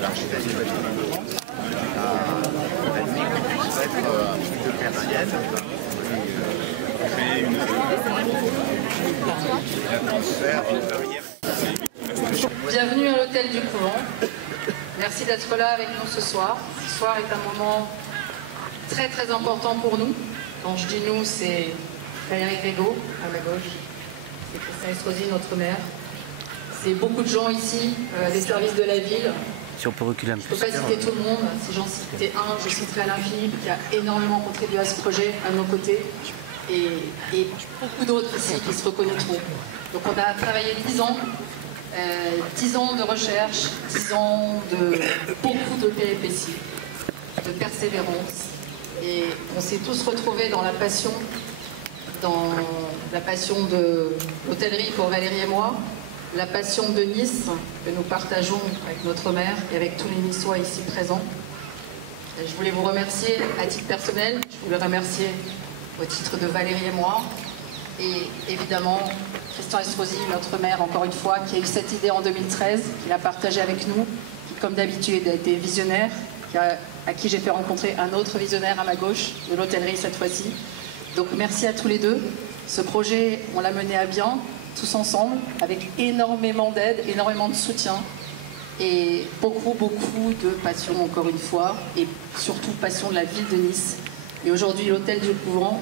l'architecte de France a dit qu'on puisse être un petit peu persienne et créer un transfert Bienvenue à l'hôtel du couvent. Merci d'être là avec nous ce soir. Ce soir est un moment très très important pour nous. Quand je dis nous, c'est Valérie Grégo, à ma gauche. C'est Christian Estrosi, notre maire. C'est beaucoup de gens ici, des services de la ville. Si on peut reculer un peu. Je ne peux pas citer tout le monde. Si j'en citais un, je citerai Alain Philippe, qui a énormément contribué à ce projet à nos côtés. Et beaucoup d'autres ici qui se reconnaîtront. Donc on a travaillé 10 ans. 10 ans de recherche, 10 ans de beaucoup de péripéties, de persévérance. Et on s'est tous retrouvés dans la passion de l'hôtellerie pour Valérie et moi, la passion de Nice que nous partageons avec notre maire et avec tous les Niçois ici présents. Et je voulais vous remercier à titre personnel, je voulais remercier au titre de Valérie et moi, et évidemment Christian Estrosi, notre maire, encore une fois, qui a eu cette idée en 2013, qui l'a partagée avec nous, qui comme d'habitude a été visionnaire, à qui j'ai fait rencontrer un autre visionnaire à ma gauche, de l'hôtellerie cette fois-ci. Donc merci à tous les deux. Ce projet, on l'a mené à bien, tous ensemble, avec énormément d'aide, énormément de soutien, et beaucoup de passion, encore une fois, et surtout passion de la ville de Nice. Et aujourd'hui, l'hôtel du couvent,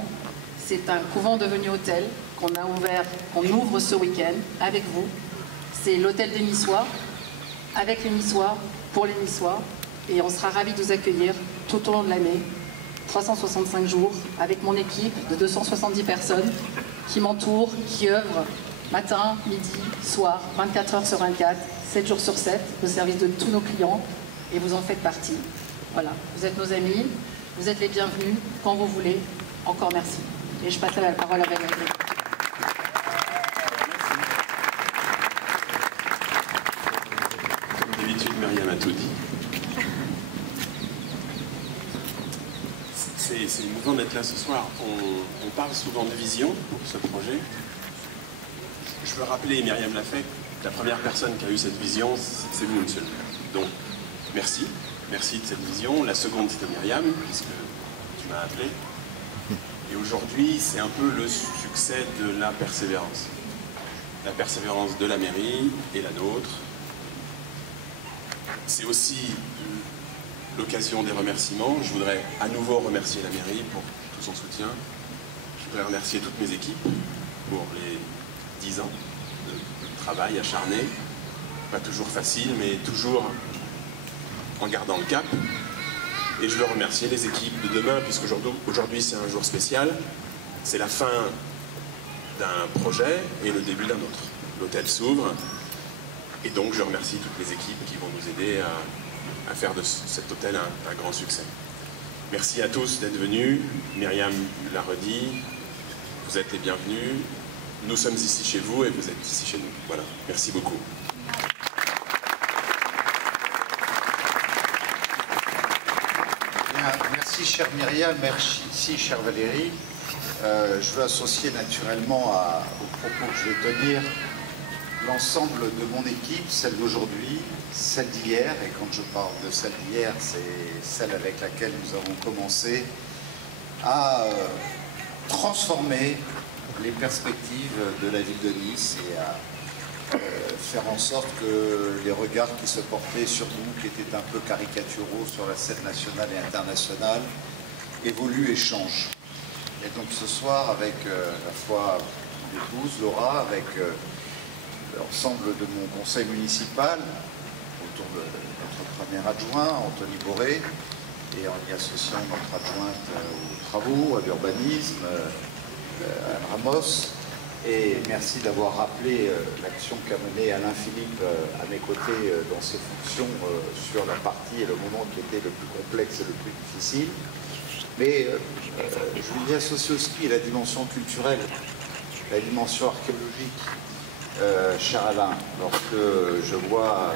c'est un couvent devenu hôtel qu'on a ouvert, qu'on ouvre ce week-end avec vous. C'est l'hôtel des Niçois, avec les Niçois, pour les Niçois. Et on sera ravis de vous accueillir tout au long de l'année, 365 jours, avec mon équipe de 270 personnes qui m'entourent, qui œuvrent matin, midi, soir, 24 heures sur 24, 7 jours sur 7, au service de tous nos clients. Et vous en faites partie. Voilà, vous êtes nos amis, vous êtes les bienvenus quand vous voulez. Encore merci. Et je passe la parole à Valérie. Comme d'habitude, Myriam a tout dit. C'est émouvant d'être là ce soir. On parle souvent de vision pour ce projet. Je veux rappeler, et Myriam l'a fait, que la première personne qui a eu cette vision, c'est vous, monsieur le maire. Donc, merci. Merci de cette vision. La seconde, c'était Myriam, puisque tu m'as appelé. Et aujourd'hui, c'est un peu le succès de la persévérance. La persévérance de la mairie et la nôtre. C'est aussi l'occasion des remerciements. Je voudrais à nouveau remercier la mairie pour tout son soutien. Je voudrais remercier toutes mes équipes pour les 10 ans de travail acharné. Pas toujours facile, mais toujours en gardant le cap. Et je veux remercier les équipes de demain, puisqu'aujourd'hui c'est un jour spécial. C'est la fin d'un projet et le début d'un autre. L'hôtel s'ouvre. Et donc je remercie toutes les équipes qui vont nous aider à faire de cet hôtel un grand succès. Merci à tous d'être venus. Myriam l'a redit. Vous êtes les bienvenus. Nous sommes ici chez vous et vous êtes ici chez nous. Voilà. Merci beaucoup. Merci chère Myriam, merci chère Valérie. Je veux associer naturellement aux propos que je vais tenir l'ensemble de mon équipe, celle d'aujourd'hui, celle d'hier, et quand je parle de celle d'hier, c'est celle avec laquelle nous avons commencé à transformer les perspectives de la ville de Nice et à faire en sorte que les regards qui se portaient sur nous, qui étaient un peu caricaturaux sur la scène nationale et internationale, évoluent et changent. Et donc ce soir, avec la fois l'épouse, Laura, avec l'ensemble de mon conseil municipal, autour de notre premier adjoint, Anthony Boré, et en y associant notre adjointe aux travaux, à l'urbanisme, Anne Ramos. Et merci d'avoir rappelé l'action qu'a menée Alain Philippe à mes côtés dans ses fonctions sur la partie et le moment qui était le plus complexe et le plus difficile. Mais je voulais associer aussi la dimension culturelle, la dimension archéologique, cher Alain, lorsque je vois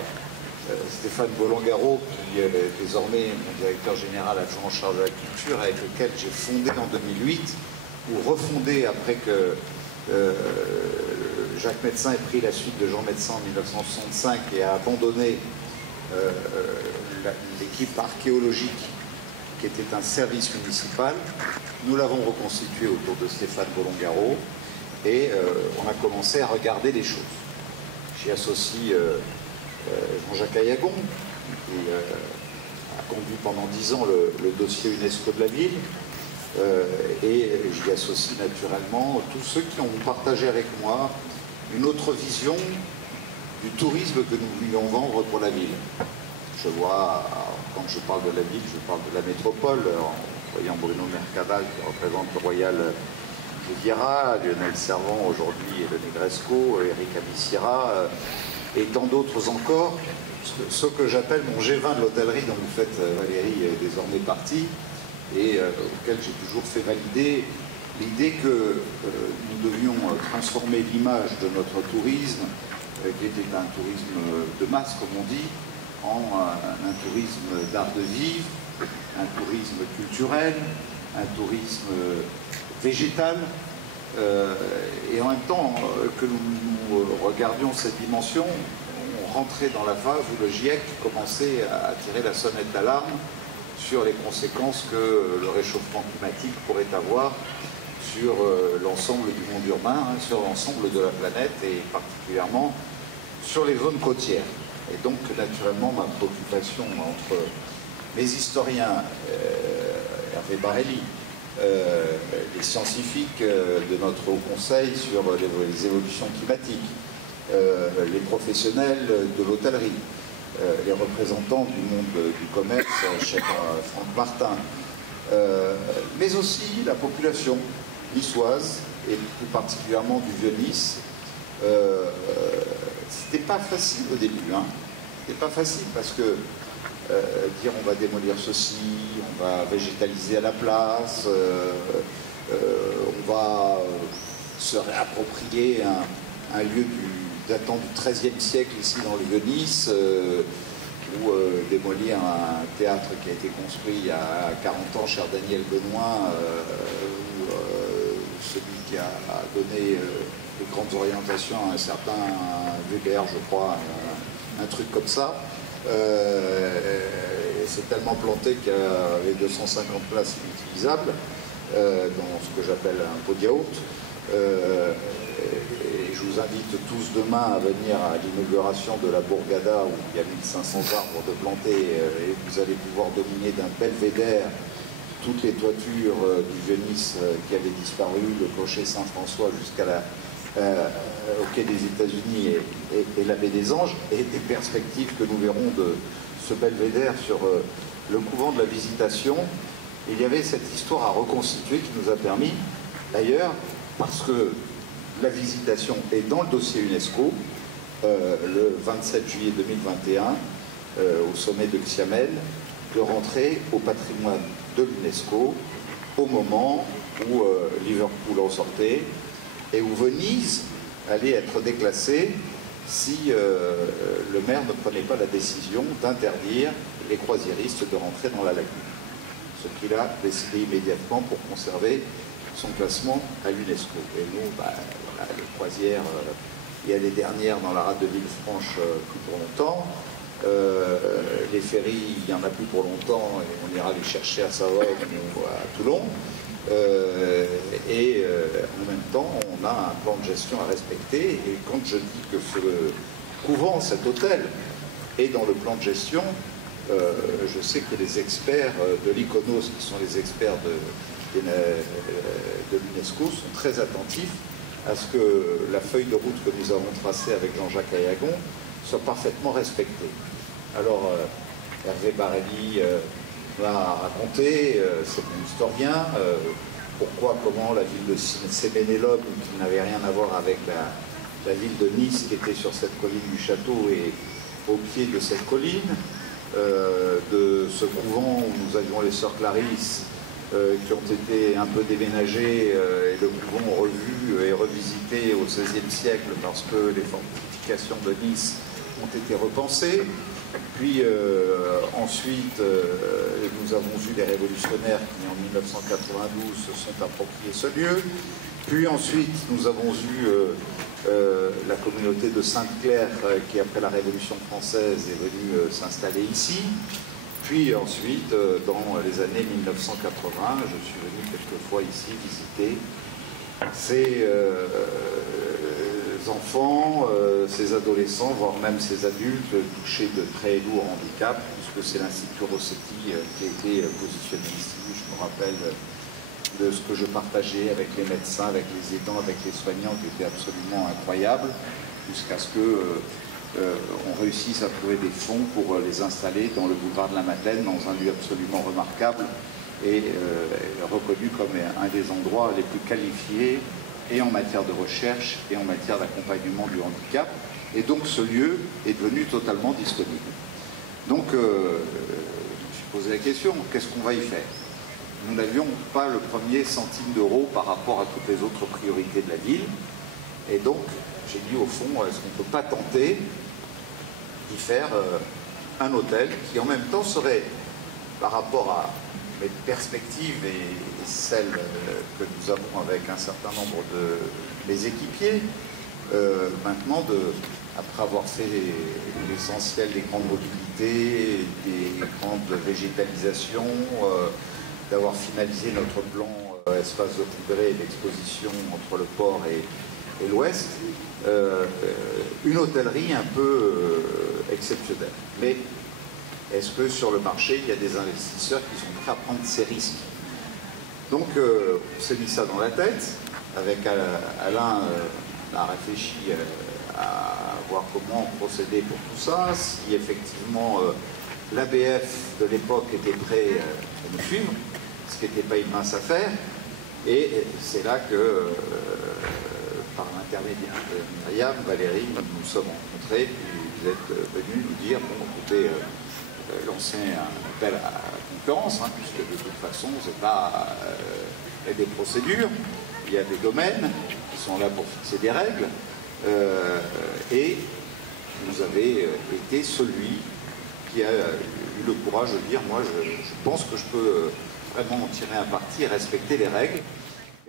Stéphane Bolangaro, qui est désormais mon directeur général adjoint en charge de la culture, avec lequel j'ai fondé en 2008, ou refondé après que Jacques Médecin ait pris la suite de Jean Médecin en 1965 et a abandonné l'équipe archéologique qui était un service municipal. Nous l'avons reconstitué autour de Stéphane Bolongaro et on a commencé à regarder les choses. J'y associe Jean-Jacques Ayagon, qui a conduit pendant 10 ans le dossier UNESCO de la ville, et j'y associe naturellement tous ceux qui ont partagé avec moi une autre vision du tourisme que nous voulions vendre pour la ville. Je vois, quand je parle de la ville, je parle de la métropole, en voyant Bruno Mercadal qui représente le Royal Riviera, Lionel Servan aujourd'hui et le Negresco, Eric Abissira, et tant d'autres encore, ce que j'appelle mon G20 de l'hôtellerie dont vous faites, Valérie, est désormais partie, et auquel j'ai toujours fait valider l'idée que nous devions transformer l'image de notre tourisme, qui était un tourisme de masse, comme on dit, en un tourisme d'art de vivre, un tourisme culturel, un tourisme végétal, et en même temps que nous regardions cette dimension, on rentrait dans la phase où le GIEC commençait à tirer la sonnette d'alarme sur les conséquences que le réchauffement climatique pourrait avoir sur l'ensemble du monde urbain, sur l'ensemble de la planète et particulièrement sur les zones côtières. Et donc, naturellement, ma préoccupation entre les historiens, Hervé Barelli, les scientifiques de notre Haut Conseil sur les évolutions climatiques, les professionnels de l'hôtellerie, les représentants du monde du commerce, chef Franck Martin, mais aussi la population niçoise, et plus particulièrement du Vieux-Nice. C'était pas facile au début, hein. C'était pas facile parce que dire on va démolir ceci, on va végétaliser à la place, on va se réapproprier un lieu datant du XIIIe siècle ici dans le Vieux-Nice, ou démolir un théâtre qui a été construit il y a 40 ans, cher Daniel Benoît, ou celui qui a donné les grandes orientations à un certain Weber, je crois, un truc comme ça. C'est tellement planté qu'il y a les 250 places inutilisables dans ce que j'appelle un pot de yaourt. Et je vous invite tous demain à venir à l'inauguration de la Bourgada où il y a 1500 arbres de plantés et vous allez pouvoir dominer d'un belvédère toutes les toitures du Vieux-Nice qui avaient disparu, le clocher Saint-François au quai des États-Unis et la baie des Anges, et des perspectives que nous verrons de ce belvédère sur le couvent de la Visitation. Il y avait cette histoire à reconstituer qui nous a permis, d'ailleurs, parce que la Visitation est dans le dossier UNESCO, le 27 juillet 2021, au sommet de Xiamen, de rentrer au patrimoine de l'UNESCO au moment où Liverpool en sortait et où Venise allait être déclassée si le maire ne prenait pas la décision d'interdire les croisiéristes de rentrer dans la lagune. Ce qu'il a décidé immédiatement pour conserver son classement à l'UNESCO. Et nous, voilà, les croisières, il y a les dernières dans la rade de Villefranche plus pour longtemps. Les ferries, il n'y en a plus pour longtemps et on ira les chercher à Savoie ou à Toulon. Et en même temps, on a un plan de gestion à respecter. Et quand je dis que ce couvent, cet hôtel, est dans le plan de gestion, je sais que les experts de l'ICONOS, qui sont les experts de l'UNESCO, sont très attentifs à ce que la feuille de route que nous avons tracée avec Jean-Jacques Ayagon soit parfaitement respectée. Alors, Hervé Barelli m'a raconté, c'est mon historien, pourquoi, comment la ville de Séménélope, qui n'avait rien à voir avec la ville de Nice, qui était sur cette colline du château et au pied de cette colline, de ce couvent où nous avions les sœurs Clarisse, qui ont été un peu déménagées et le couvent revu et revisité au XVIe siècle parce que les fortifications de Nice ont été repensées. Puis ensuite, nous avons eu les révolutionnaires qui, en 1992, se sont appropriés ce lieu. Puis ensuite, nous avons eu la communauté de Sainte-Claire qui, après la Révolution française, est venue s'installer ici. Puis ensuite, dans les années 1980, je suis venu quelques fois ici visiter ces enfants, ces adolescents, voire même ces adultes touchés de très lourds handicaps, puisque c'est l'Institut Rossetti qui a été positionné ici. Je me rappelle de ce que je partageais avec les médecins, avec les aidants, avec les soignants, qui était absolument incroyable, jusqu'à ce que on réussisse à trouver des fonds pour les installer dans le boulevard de la Madeleine, dans un lieu absolument remarquable et reconnu comme un des endroits les plus qualifiés et en matière de recherche et en matière d'accompagnement du handicap. Et donc ce lieu est devenu totalement disponible. Donc je me suis posé la question, qu'est-ce qu'on va y faire? Nous n'avions pas le premier centime d'euro par rapport à toutes les autres priorités de la ville. Et donc j'ai dit au fond, est-ce qu'on ne peut pas tenter d'y faire un hôtel qui en même temps serait, par rapport à mes perspectives et celles que nous avons avec un certain nombre de mes équipiers, maintenant, après avoir fait l'essentiel des grandes mobilités, des grandes végétalisations, d'avoir finalisé notre plan espace de congrès et d'exposition entre le port et l'ouest, une hôtellerie un peu exceptionnelle. Mais est-ce que sur le marché, il y a des investisseurs qui sont prêts à prendre ces risques? Donc, on s'est mis ça dans la tête. Avec Alain, on a réfléchi à voir comment procéder pour tout ça. Si effectivement l'ABF de l'époque était prêt à nous suivre, ce qui n'était pas une mince affaire. Et c'est là que, par l'intermédiaire de Myriam, Valérie, nous nous sommes rencontrés, puis vous êtes venus nous dire, bon, écoutez, lancer un appel à la concurrence, hein, puisque de toute façon, c'est pas il y a des procédures, il y a des domaines qui sont là pour fixer des règles, et vous avez été celui qui a eu le courage de dire, moi, je pense que je peux vraiment en tirer un parti et respecter les règles.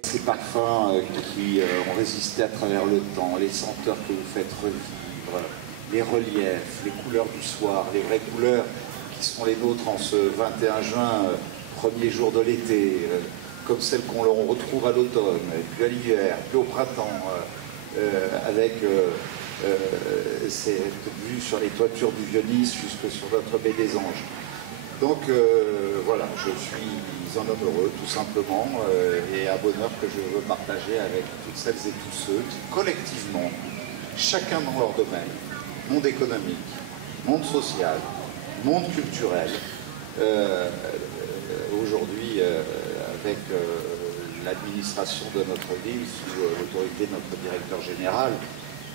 Ces parfums qui ont résisté à travers le temps, les senteurs que vous faites revivre, les reliefs, les couleurs du soir, les vraies couleurs qui sont les nôtres en ce 21 juin, premier jour de l'été, comme celles qu'on retrouve à l'automne, puis à l'hiver, puis au printemps, avec cette vue sur les toitures du Vieux-Nice jusque sur notre baie des Anges. Donc voilà, je suis un homme heureux tout simplement et un bonheur que je veux partager avec toutes celles et tous ceux qui collectivement, chacun dans leur domaine, monde économique, monde social, monde culturel, aujourd'hui avec l'administration de notre ville sous l'autorité de notre directeur général,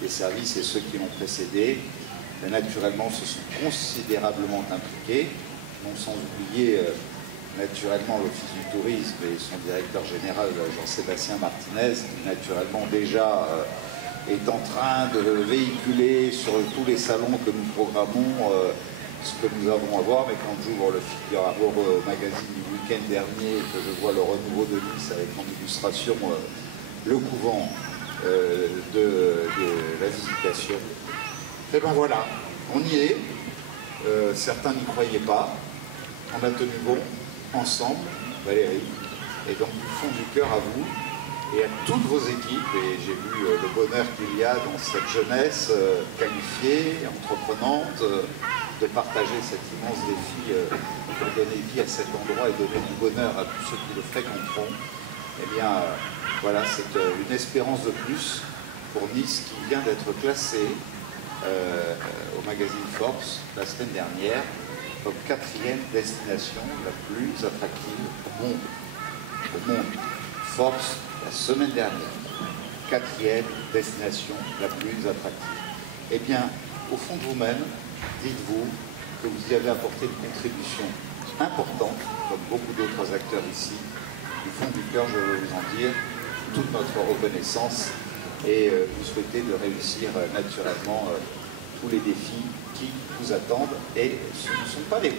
les services et ceux qui l'ont précédé, naturellement se sont considérablement impliqués, non sans oublier naturellement l'Office du tourisme et son directeur général Jean-Sébastien Martinez, qui naturellement déjà est en train de véhiculer sur tous les salons que nous programmons ce que nous avons à voir. Mais quand j'ouvre le Figaro magazine du week-end dernier, que je vois le renouveau de Nice avec en illustration le couvent de la Visitation, et ben voilà, on y est. Certains n'y croyaient pas. On a tenu bon, ensemble, Valérie, et donc du fond du cœur à vous et à toutes vos équipes. Et j'ai vu le bonheur qu'il y a dans cette jeunesse qualifiée, entreprenante, de partager cet immense défi de donner vie à cet endroit et donner du bonheur à tous ceux qui le fréquenteront. Eh bien, voilà, c'est une espérance de plus pour Nice qui vient d'être classée au magazine Forbes la semaine dernière comme 4e destination la plus attractive au monde. Au monde. Forbes, la semaine dernière, 4e destination la plus attractive. Eh bien, au fond de vous-même, dites-vous que vous y avez apporté une contribution importante, comme beaucoup d'autres acteurs ici. Du fond du cœur, je veux vous en dire toute notre reconnaissance et vous souhaiter de réussir naturellement tous les défis qui vous attendent, et ce ne sont pas les mots.